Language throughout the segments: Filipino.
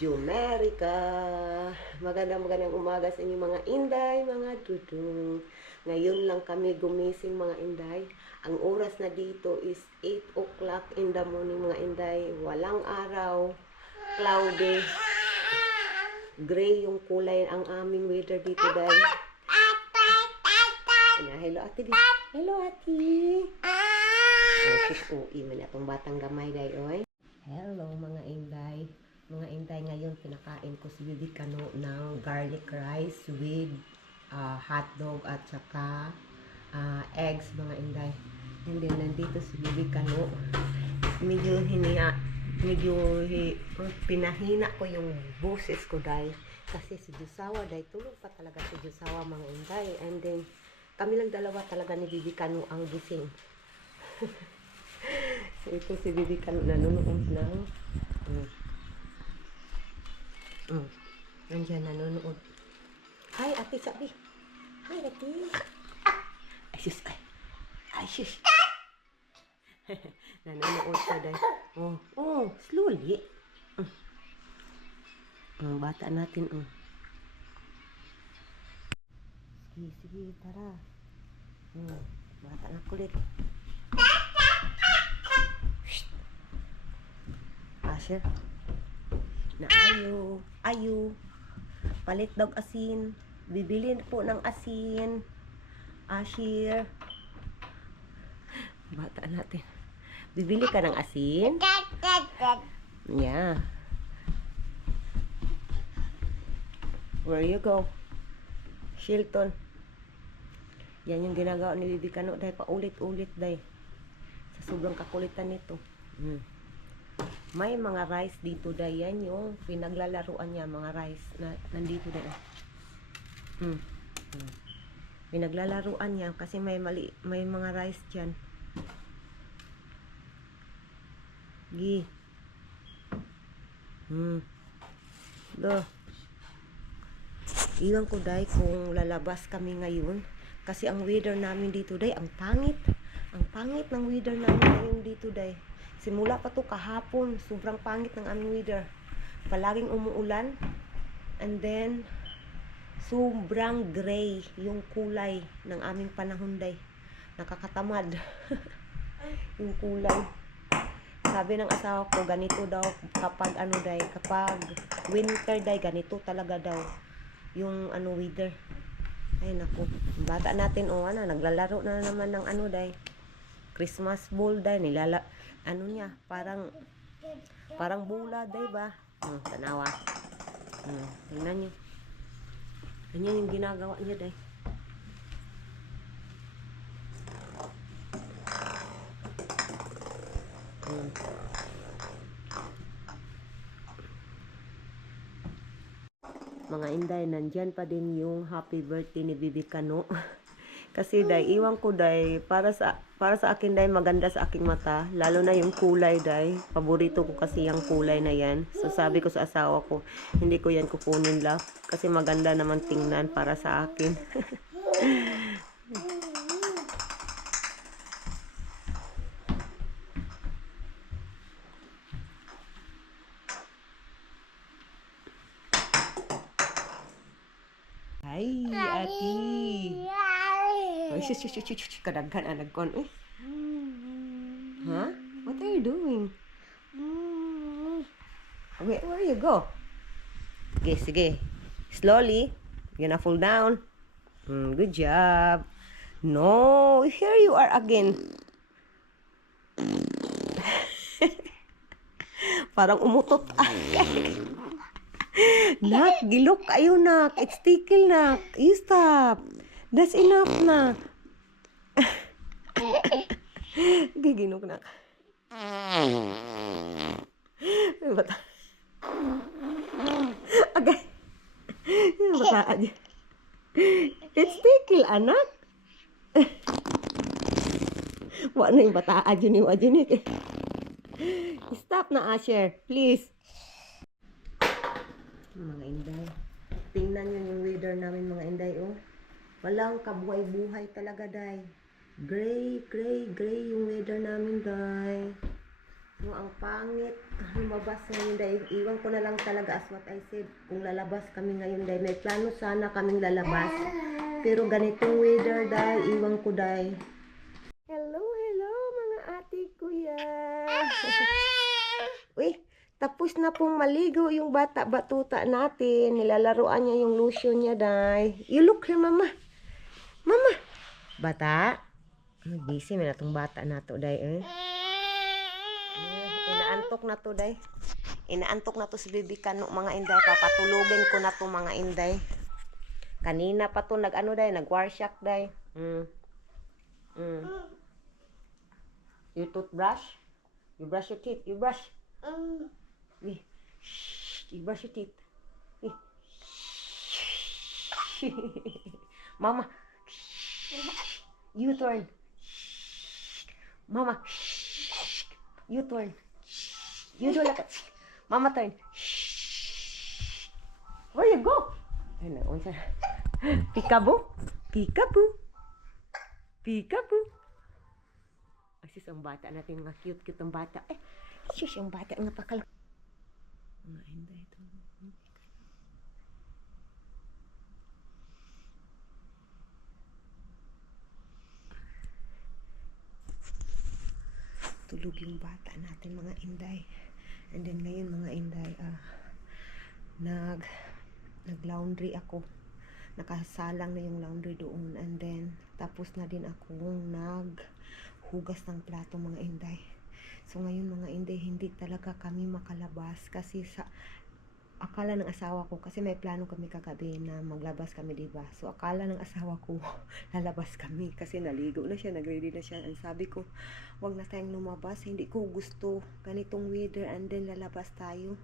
Jumerica. Magandang umaga sa inyo mga inday, mga dudong. Ngayon lang kami gumising mga inday. Ang oras na dito is 8 o'clock in the morning mga inday. Walang araw, cloudy, gray yung kulay ang aming weather dito day. Hello ate. Hello ate. Sis uwi man itong batang gamay day oy. Hello mga inday. Mga inday, ngayon pinakain ko si Bibi Kano ng garlic rice with hotdog at saka eggs mga inday. And then nandito si Bibi Kano. Medyo pinahina ko yung boses ko dahil kasi si Jusawa dahil tulog pa talaga si Jusawa mga inday. And then kami lang dalawa talaga ni Bibi Kano ang gising. So ito si Bibi Kano nanonood ng nandiyan nanonood. Hi ate sabi. Hi ate. Ay sus ay. Ay sus. Nanonood siya dahil. Slowly. Bata natin. Sige, tara. Bata na kulit. Asher. Na ayo. Palit daw asin. Bibili po ng asin. Asher. Bata natin. Bibili ka ng asin? Yeah. Where you go? Shilton. Yan yung ginagawa ni Bibi Kano dahil paulit-ulit dahil. Sa sobrang kakulitan nito. May mga rice dito dahil yan yung pinaglalaruan niya, mga rice na nandito dahil. Pinaglalaruan niya kasi may mga rice dyan. Gi. Iwan ko dahil kung lalabas kami ngayon kasi ang weather namin dito dahil ang pangit ng weather namin ngayon dito dahil. Simula pa to kahapon, sobrang pangit ng aming weather. Palaging umuulan. And then, sobrang gray yung kulay ng aming panahon day. Nakakatamad. Yung kulay. Sabi ng asawa ko, ganito daw kapag kapag winter day, ganito talaga daw. Yung weather. Ay naku, bata natin naglalaro na naman ng day. Christmas ball day, niya, parang bula day ba? Tanawa. Tingnan nyo. Ganyan yung ginagawa niya day. Mga inday, nandyan pa din yung happy birthday ni Bibi Kano. Kasi iwan ko para sa akin maganda sa aking mata, lalo na yung kulay paborito ko kasi yung kulay na yan. So sabi ko sa asawa ko, hindi ko yan kukunin love kasi maganda naman tingnan para sa akin. Ay, ati. Ay, kadaghan anagkon eh. Huh? What are you doing? Where you go? Sige. Slowly. You're gonna fall down. Good job. No, here you are again. Parang umutot. Nak, gilok kayo nak. It's tickle nak. You stop. That's enough nak. Giginok nak. Bata. Agay. Bata aja. It's tickle anak. Wala na yung bata aja ni wajinik. Stop na Asher, please. Mga inday, tingnan nyo yung weather namin mga inday walang kabuhay-buhay talaga day. Gray yung weather namin day. No, ang pangit. Lumabas ngayon dahil iwan ko na lang talaga as what I said. Kung lalabas kami ngayon dahil may plano sana kaming lalabas. Pero ganitong weather dahil iwan ko dahil. Hello, hello mga ate kuya. Uy, tapos na pong maligo yung bata-batuta natin. Nilalaroan niya yung lotion niya dahil. You look here, mama. Mama. Bata. Busy mo na itong bata na to dahil. Inaantok na to day. Inaantok na to si Bibi Kano mga inday. Papatulogin ko na to mga inday. Kanina pa to nag-ano day, nag-warshock day. You toothbrush? You brush your teeth. You brush. You brush your teeth. Mama. You turn. Mama. You turn. You do like a... Mama turn. Where you go? Ano, unsa? Peekaboo? Peekaboo? Peekaboo? Asis ang bata natin, mga cute-cute ang bata. Eh, sus, ang bata nga pakala. Mga inday ito. Tulog yung bata natin mga inday. And then ngayon mga inday, nag-laundry ako. Nakasalang na yung laundry doon. And then, tapos na din akong naghugas ng plato mga inday. So ngayon mga inday, hindi talaga kami makalabas kasi sa akala ng asawa ko, kasi may plano kami kagabi na maglabas kami, diba? So akala ng asawa ko lalabas kami kasi naligo na siya, nagready na siya. And sabi ko, wag na tayong lumabas, hindi ko gusto ganitong weather and then lalabas tayo.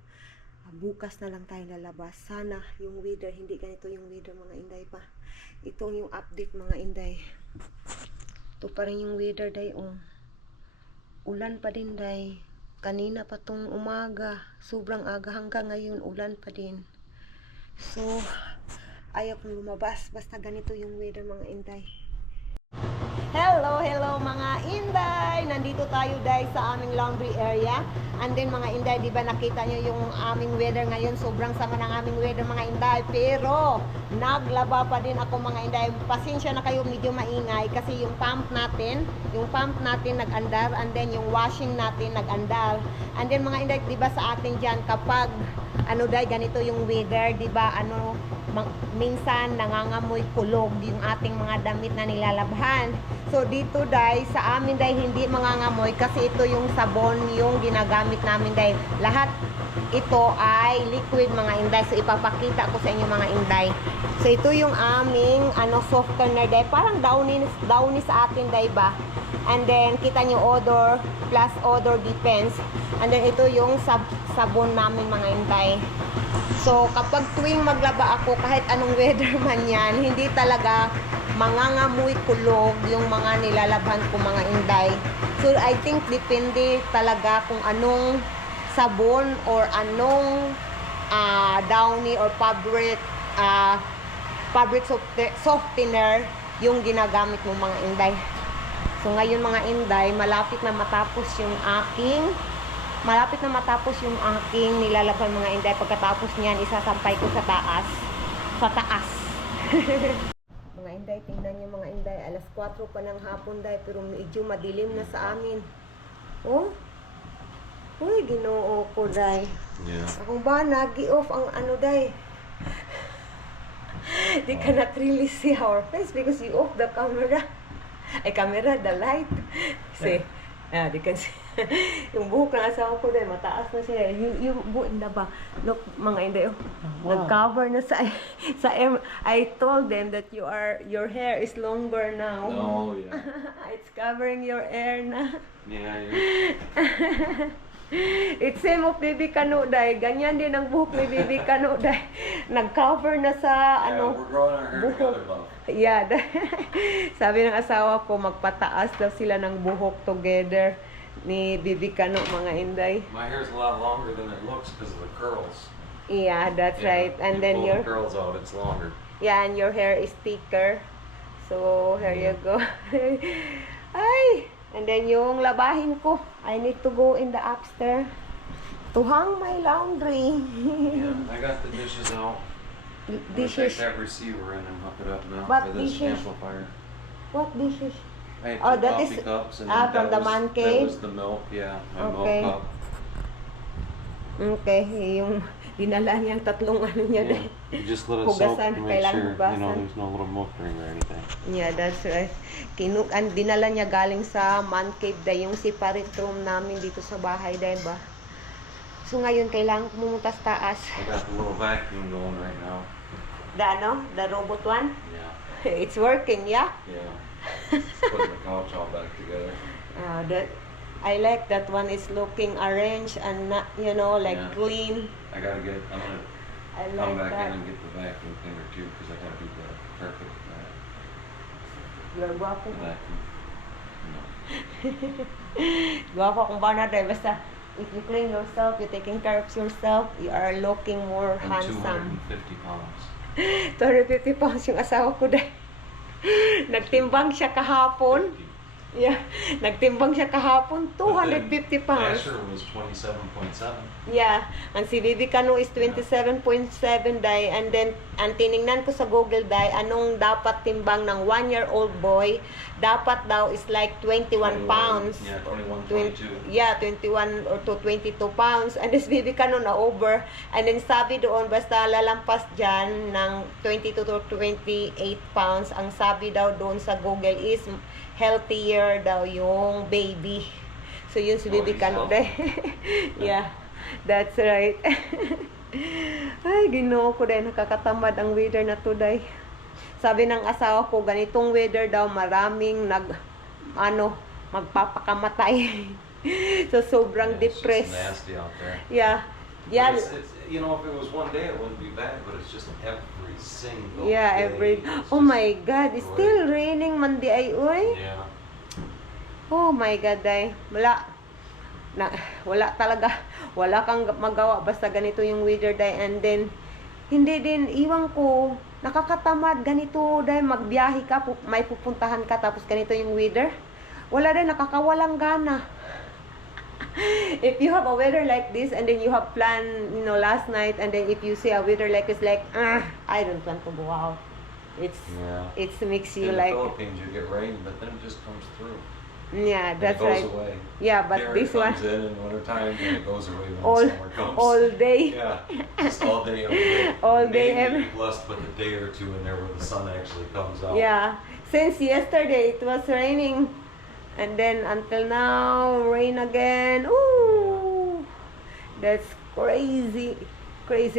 Bukas na lang tayo lalabas. Sana yung weather, hindi ganito yung weather mga inday pa. Ito yung update mga inday. Ito pa rin yung weather day. Ulan pa din day. Kanina pa tong umaga, sobrang aga hanggang ngayon, ulan pa din. So, ayaw kong lumabas. Basta ganito yung weather mga inday. Hello, hello mga inday! Nandito tayo dahil sa aming laundry area. And then mga inday, di ba nakita nyo yung aming weather ngayon? Sobrang sama ng aming weather mga inday. Pero, naglaba pa din ako mga inday. Pasensya na kayo, medyo maingay. Kasi yung pump natin nag-andar. And then yung washing natin nag-andar. And then mga inday, di ba sa atin dyan, kapag ganito yung weather, di ba, minsan nangangamoy kulog yung ating mga damit na nilalabhan. So dito day, sa amin day hindi mangangamoy kasi ito yung sabon yung ginagamit namin day. Lahat ito ay liquid mga inday. So ipapakita ko sa inyo mga inday. So ito yung aming softener day. Parang downy sa atin day ba? And then kita nyo odor plus odor depends. And then ito yung sabon namin mga inday. So, kapag tuwing maglaba ako, kahit anong weather man yan, hindi talaga mangangamoy kulog yung mga nilalabhan ko mga inday. So, I think depende talaga kung anong sabon or anong downy or fabric softener yung ginagamit mo mga inday. So, ngayon mga inday, malapit na matapos yung aking nilalabhan mga inday. Pagkatapos niyan, isasampay ko sa taas. Mga inday, tingnan niyo mga inday. Alas 4 pa ng hapon day, pero medyo madilim na sa amin. Oh? Uy, Ginoo ko day. Yeah. Ako ba, nag-off ang day. They cannot really see our face because you off the camera. The light. See? They can see. Yung buhok ng asawa ko dahil mataas na siya. Yung buhok na ba? Look, mga inday, nag-cover na sa I told them that your hair is longer now. Oh, yeah. It's covering your hair na. Yeah. It's same of Bibi Kano day. Ganyan din ang buhok ni Bibi Kano day. Nag-cover na sa We're growing our hair buhok. together, love. Yeah. Sabi ng asawa ko, magpataas daw sila ng buhok together ni Bibi Kano mga inday. My hair's a lot longer than it looks because of the curls. Yeah, that's right. And you then pull your the curls out, it's longer. yeah, and your hair is thicker. So here you go. Ay, And then yung labahin ko, I need to go in the upstairs to hang my laundry. Yeah, I got the dishes out. I'm gonna take Dishes. that receiver in and hook it up now What for this dishes? amplifier. What dishes? I had Oh, two that coffee is- cups and ah, then from the man cave? that was the milk, yeah, my Okay. milk cup. Okay, yung dinala niyang tatlong ano niya Yeah. din. You just let it soak Hugasan, to make kailangan sure, hugasan. there's no little milk ring or anything. Yeah, that's right. Dinala niya galing sa man cave dahil yung separate room namin dito sa bahay dahil ba. So ngayon kailangan pumunta sa taas. I got the little vacuum going right now. The robot one? Yeah. It's working, yeah? Yeah. Putting the couch all back together. That I like that one is looking arranged and not, you know, like Yeah. clean. I'm gonna I come like back that. in and get the vacuum cleaner too, because I gotta do the carpet You're guwapo. the vacuum. No. Guwapo kung ba na dahil basta if you clean yourself, you're taking care of yourself, you are looking more I'm handsome. 250 pounds. 250 pounds yung asawa ko dahil. Nagtimbang siya kahapon. 50. Yeah, nagtimbang siya kahapon, 250 pounds. Asher was 27.7. Yeah, ang si Bibi Cano is 27.7 day, and then ang tiningnan ko sa Google day, anong dapat timbang ng 1-year-old boy, dapat daw is like 21 pounds. Yeah, 21, 22. Yeah, 21 or to 22 pounds. And this Bibi Cano na over. And then sabi doon, basta lalampas dyan ng 22 to 28 pounds, ang sabi daw doon sa Google is healthier daw yung baby. So yun si Oh, Bibi he's Cano healthy. Yeah, that's right. Ay, ginoo ko dahil nakakatamad ang weather na today. Sabi ng asawa ko, ganitong weather daw maraming magpapakamatay. So sobrang Yeah, it's just depressed. nasty out there. Yeah. But Yeah. it's, you know, if it was one day, it wouldn't be bad, but it's just every single Yeah, day. every It's Oh just my God, it's still raining man di ay uy. Yeah. Oh my God, day. Wala talaga. Wala kang magawa basta ganito yung weather day, and then hindi din iwan ko nakakatamad ganito dahil magbiyahe ka, may pupuntahan ka tapos ganito yung weather. Wala din, nakakawalang gana. If you have a weather like this and then you have planned, you know, last night, and then if you see a weather like this, like, I don't want to go out. It's makes you In the like, Philippines, you get rain, but then it just comes through. yeah, And that's it goes right. away. Yeah, but Here this it one, comes in wintertime, and it goes away when all, summer comes. all day. Yeah, just all day, every day. All day, Maybe every- you're blessed with a day or two in there where the sun actually comes out. Yeah, since yesterday it was raining, and then until now rain again. Ooh, that's crazy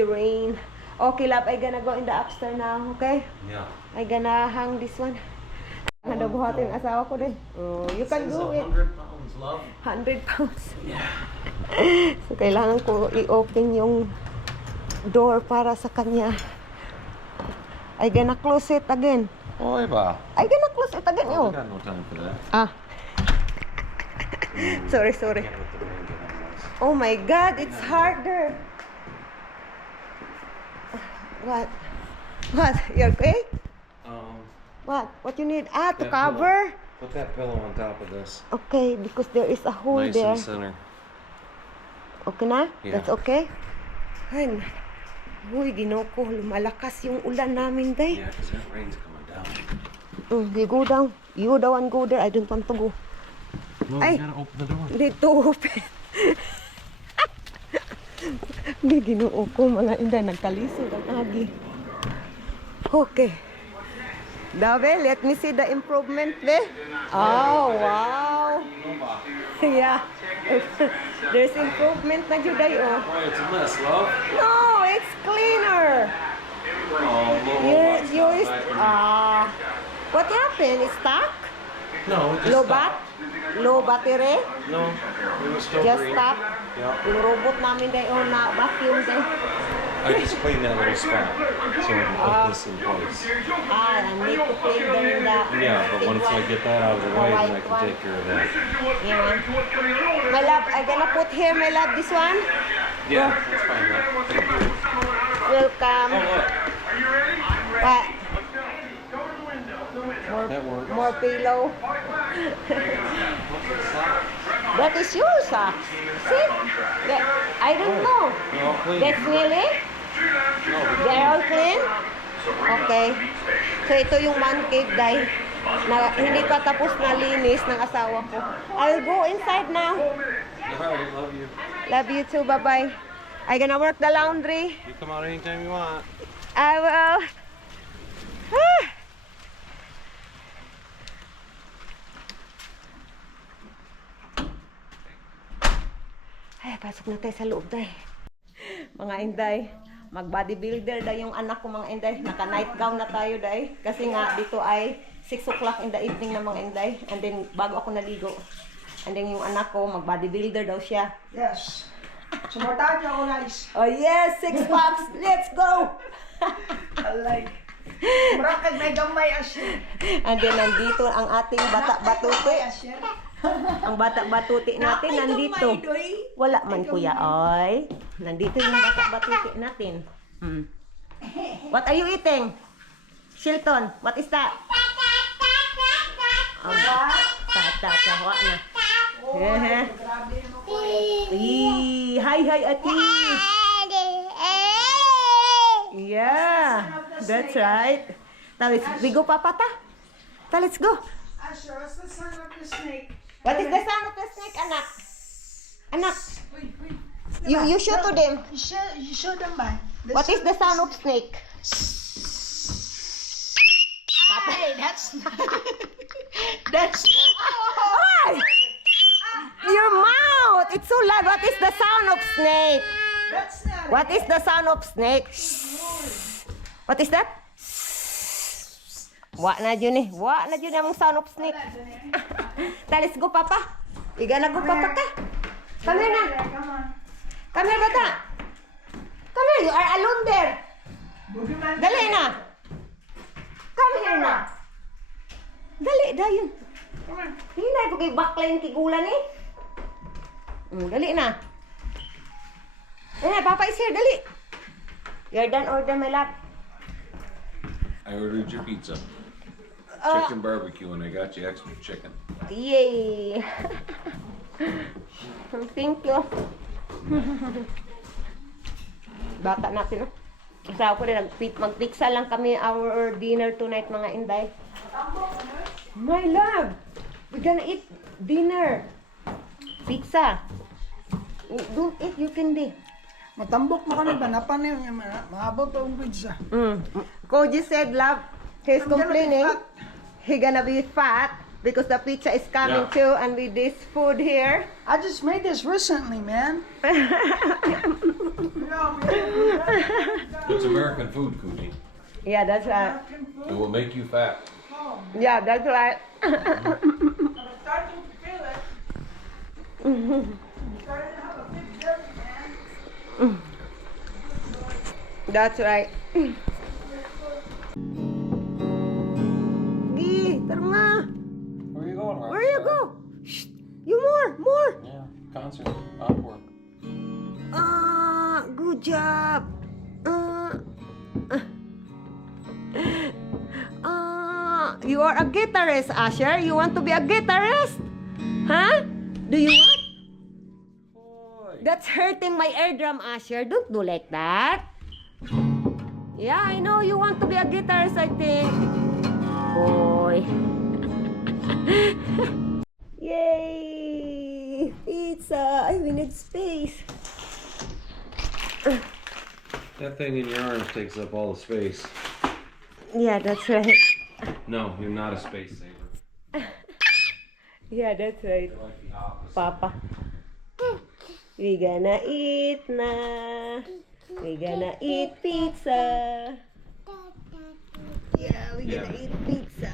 rain. Okay, love, I gonna go in the upstairs now. Okay, Yeah. I gonna hang this one. Nadabuhatin asawa ko din. Oh, you can This is do it. 100 pounds, love. 100 pounds. Yeah. So kailangan ko i-open yung door para sa kanya. I gonna close it again. Oy, ba? I gonna close it again. Oh, Oh. we got no time for that. Ah. Sorry. Can't let the rain get on us. Oh my God, it's harder. What? What? You okay? What you need? Ah, to That cover? Put that pillow on top of this. Okay, because there is a hole Nice there. in the center. Okay na? Yeah. That's okay? Ay, uy, ginoo ko, lumalakas yung ulan namin, day. Yeah, because that rain's coming down. You go down. You the one go there. I don't want to go. No, Ay. you gotta open the door. Need to open. Hindi, ginoo ko, mga inday, nagkalisod ang agi. Okay. Dabe, let me see the improvement, be. Oh, wow. Yeah. There's improvement na juday, oh. Boy, it's a mess, love. No, it's cleaner. Oh, Yes, you is, what happened? It's stuck? No, it just Low stopped. Low battery? No, it was still Just green. stop? Yeah. Yung robot namin day, oh, na vacuum day. I just cleaned that little spot so I can put this in place. I need to clean the Yeah, but once I get that out of the way, then I can take care of that. Yeah. My love, I gonna put here, my love, this one. Yeah, that's fine. Love. Welcome. Oh, look. What? That works. More pillow. What's inside? That is yours, ah. See? I don't know. They're all clean. That's really? No, They're all clean? Okay. So ito yung man cave, Day, na hindi pa tapos na linis ng asawa ko. I'll go inside now. Alright, love you. Love you too. Bye-bye. I gonna work the laundry. You come out anytime you want. I will. Ah. Ay, pasok na tayo sa loob, Day. Mga Inday, mag-bodybuilder daw yung anak ko, mga Inday. Naka-night gown na tayo, Day. Kasi nga, dito ay 6 o'clock in the evening na, mga Inday. And then, bago ako naligo. And then, yung anak ko, mag-bodybuilder daw siya. Yes. Suportahan niyo ako, guys. Oh yes, 6 packs. Let's go! Alay. Marakag may gamay asya. And then, nandito ang ating bata-batuti. Asya. Ang bata-batuti natin, nandito. Wala man, kuya. Ay, nandito yung bata-batuti natin. Hmm. What are you eating? Shilton, what is that? Tatawa na. Grabe naman ko. Hi, ati. Yeah, that's right. Let's we go, Papa, ta. Let's go. Asya, what's the son of the snake? What is the sound of the snake, anak? Anak, Wait. you show to them. You show them ba? What is the sound of snake? Hey, that's that's Ay! Your mouth! It's so loud. What is the sound of snake? that's not What is the sound of snake? What is that? Wa na dyan eh. Wa na dyan ang sound of snake. Let's go, Papa. Iga na go, Papa ka. Come here na. Come on. Come here, bata. Come here. You are alone there. Boogie man. Dali na. Come here na. Dali, dayon. Come on. Hinay ko kay backline kigulan eh. Dali na. Dali, Papa is here, dali. You're done order, my love. I ordered your pizza. Chicken barbecue, and I got you extra chicken. Yay! Thank you. Bata natin, no? Asawa ko rin, mag-pizza lang kami our dinner tonight, mga Inday. My love! We're gonna eat dinner. Pizza. Don't eat, you can be. Matambok mo kami ba? Napanin yung maabot ang pizza. Koji said, love, he's I'm gonna be complaining. fat. He's gonna be fat because the pizza is coming Yeah. too, and with this food here. I just made this recently, man. It's American food, Cootie. Yeah, that's right. It will make you fat. Yeah, that's right. I'm starting to feel it. I'm starting to have a big belly, man. That's right. Gi, tara nga. Where are you going, Rob? Where you go? Shh, you more. Yeah, concert. Encore. Good job. You are a guitarist, Asher. You want to be a guitarist? Huh? Do you want? Boy. That's hurting my eardrum, Asher. Don't do like that. Yeah, I know you want to be a guitarist, I think. Boy. Yay! Pizza! I need space. That thing in your arms takes up all the space. Yeah, that's right. No, you're not a space saver. Yeah, that's right, You're like the opposite. Papa. We gonna eat na. We gonna eat pizza. Yeah, we gonna Yeah. eat pizza.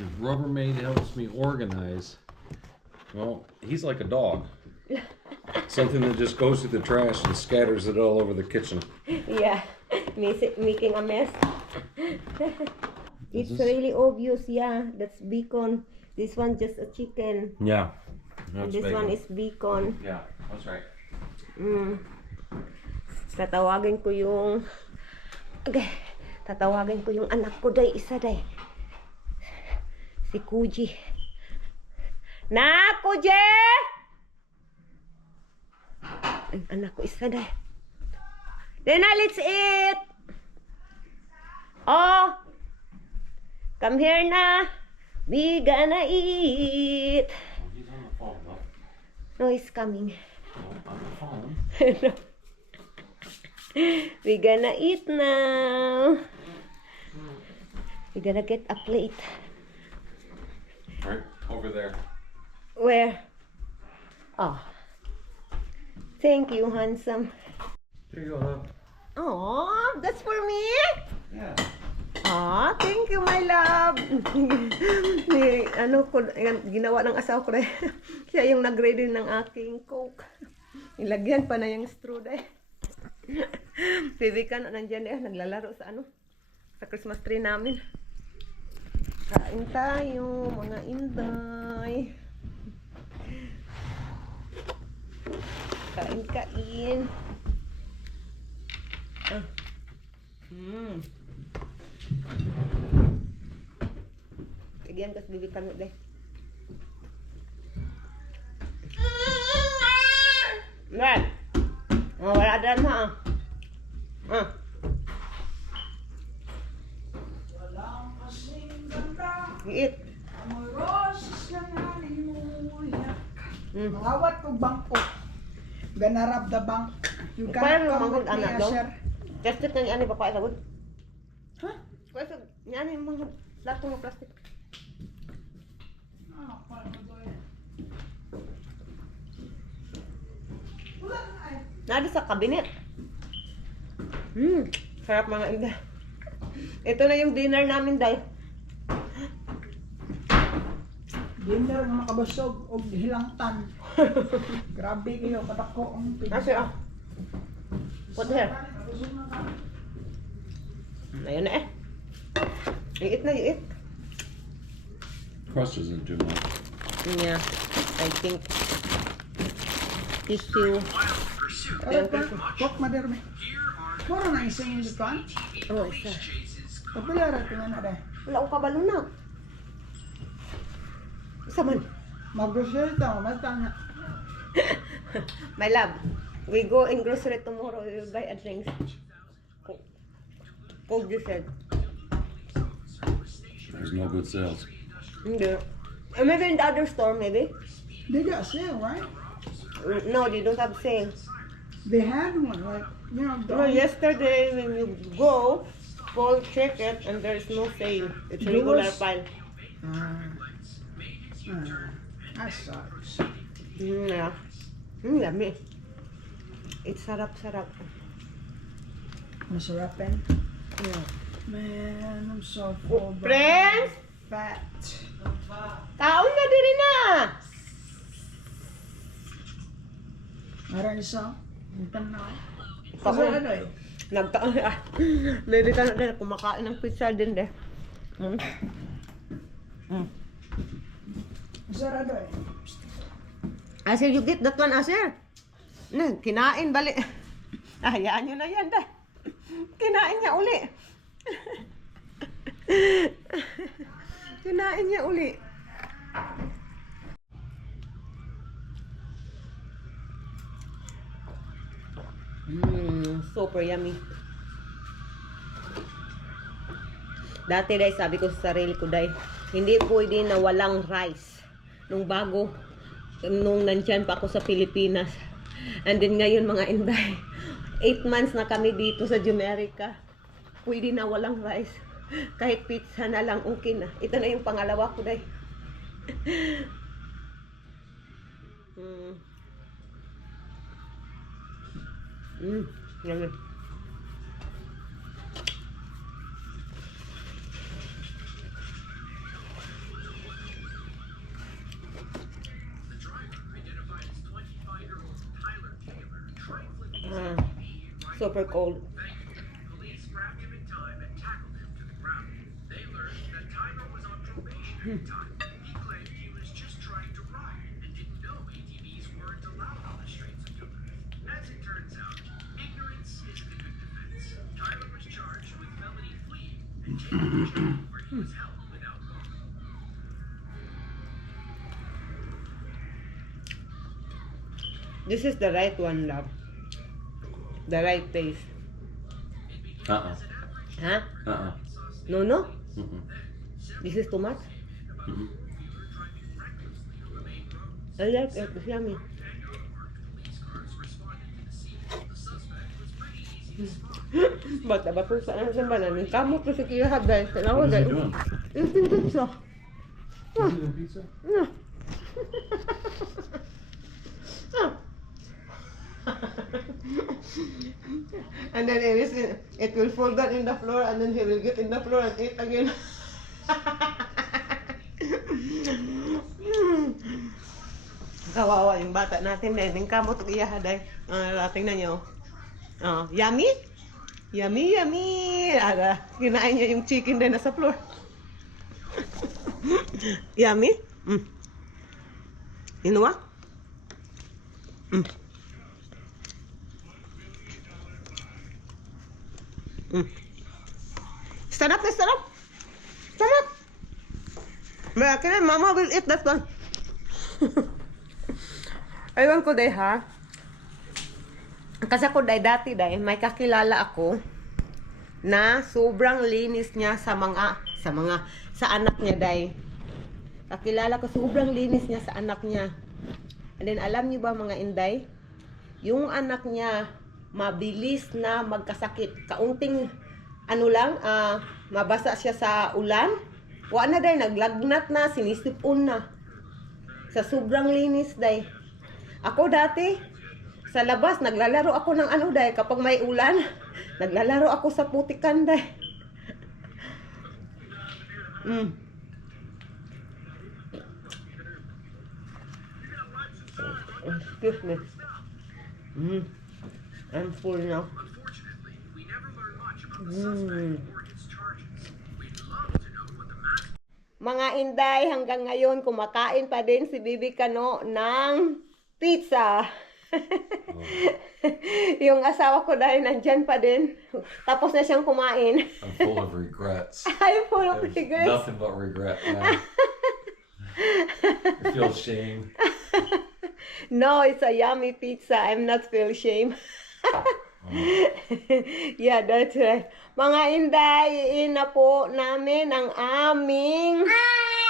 If Rubbermaid helps me organize, well, he's like a dog. Something that just goes through the trash and scatters it all over the kitchen. Yeah, making a mess. It's This is- really obvious, yeah. That's bacon. This one just a chicken. Yeah. And this one is bacon. Yeah, that's right. Tatawagin ko yung... Okay. Tatawagin ko yung anak ko day, isa day. Si Kuji. Na, Kuji! Ang anak ko isa day. Lena, let's eat! Oh! Come here na! We gonna eat! He's on the phone, though. No, he's coming. On the phone. We gonna eat now. We gonna get a plate. Right over there. Where? Oh. Thank you, handsome. There you go, love. Oh, that's for me? Yeah. Ah, thank you, my love. Ginawa ng asawa ko rin. Siya yung nag-ready ng aking Coke. Nilagyan pa na yung straw dahil. Baby ka na nandyan naglalaro sa sa Christmas tree namin. Kain tayo, mga inday. Kain. Ah. Bigyan ko sa baby ka na dahil. Lan! Oh, wala dyan ha. Walang kasing ganda. Giit. Amoy roses na nalimuyak. Mm. Mangawat ko bangko. Gonna rob the bank. You Paano cannot come manghod with me, anak daw? sir. Plastic na yan, ba ko ay sagod? Ha? Kuya, yan yung mga plato ng plastic. Ah, paano ba yan? Wala na ay. Nadi sa kabinet. Sarap mga inda. Ito na yung dinner namin, day. Dinner nga makabasog og hilangtan. Grabe kayo, kadako ang pizza. Kasi What here? Ayun na You eat. Crust isn't too much. Yeah, I think. Tissue. Kok maderme. Moro na isang yung dukan. Oh, isa. Kapilara ito nga na dahil. Wala akong kabalo na. Isa man. Mag-grocery ito, matanga. My love, we go in grocery tomorrow. We will buy a drinks. Coke you said. There's no good sales. Hindi. Maybe in the other store, maybe. They got sale, right? No, they don't have sale. They had one, like, you know, No, yesterday when you go, check it, and there is no sale. It's a regular Yours? file. That sucks. Yeah. Yummy. It's sarap. Masarapin. Yeah. Man, I'm so full. bro. Friends, Fat. kaon na diri na. Mara isa. Puntan na. Ako. Kasi ano eh. Nagtaon Lady ka na din, kumakain ng pizza din de. Masarado eh. Asir, you get that one, Asir? Kinain, bali. Hayaan nyo na yan, dah. Kinain niya uli. Kinain niya uli. Super yummy. Dati dahil sabi ko sa sarili ko dahil hindi pwede na walang rice. Nung nandyan pa ako sa Pilipinas. And then ngayon mga inday, 8 months na kami dito sa Jamaica. Pwede na walang rice. Kahit pizza na lang okay na. Ito na yung pangalawa ko dahil. Yummy. Super cold. Police grabbed him in time and tackled him to the ground. They learned that Tyler was on probation at the time. He claimed he was just trying to ride and didn't know ATVs weren't allowed on the streets of Dublin. As it turns out, ignorance is the good defense. Tyler was charged with felony fleeing where he was held without bond. This is the right one, love. The right taste. Uh-uh. Huh? Uh-uh. No, no? Mm-mm. This is too much? Mm-mm. I like it. It's yummy. Police cars responded to the scene. The suspect was pretty easy to spot. Bata ba ito? Saan sa bananin? Kamot ko si Kira Habday. What is he doing? Yung pizza. Is it a pizza? No. And then it will fall down in the floor and then he will get in the floor and eat again. Kawawa yung bata natin din. Yung kamot ko iyahaday. Tingnan nyo. Yummy? Yummy, yummy! Kinain niya yung chicken din nasa floor. Yummy? Inuwa? Stand up, stand up! Stand up! Kaya mama will eat that one. Aywan ko day ha. Kasi ako day dati day, may kakilala ako na sobrang linis niya sa anak niya day. Kakilala ko sobrang linis niya sa anak niya. And then alam niyo ba mga inday, yung anak niya mabilis na magkasakit. Kaunting mabasa siya sa ulan. Wa na day, naglagnat na, sinisipon na. Sa sobrang linis day. Ako dati, sa labas, naglalaro ako ng day, kapag may ulan, naglalaro ako sa putikan day. Excuse me. I'm full now. Unfortunately, we never learned much about the suspect or his charges. We'd love to know what the mask. Mga inday, hanggang ngayon, kumakain pa din si Bibi Kano ng pizza. Yung asawa ko dahil nandyan pa din. Tapos na siyang kumain. I'm full of regrets. I'm full of There's regrets. nothing but regret now. I feel shame. No, it's a yummy pizza. I'm not feel shame. Yeah, that's right. Mga inday, iin na po namin ang aming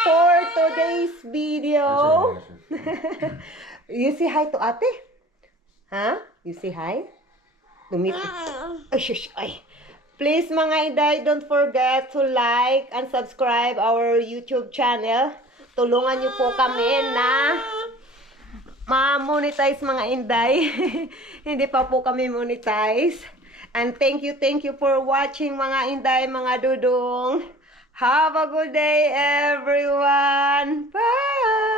for today's video. You say hi to ate? Huh? You say hi? Tumiti. Ay, shush, ay. Please mga inday, don't forget to like and subscribe our YouTube channel. Tulungan niyo po kami na ma-monetize mga inday. Hindi pa po kami monetize. And thank you for watching mga inday, mga dudong. Have a good day everyone. Bye!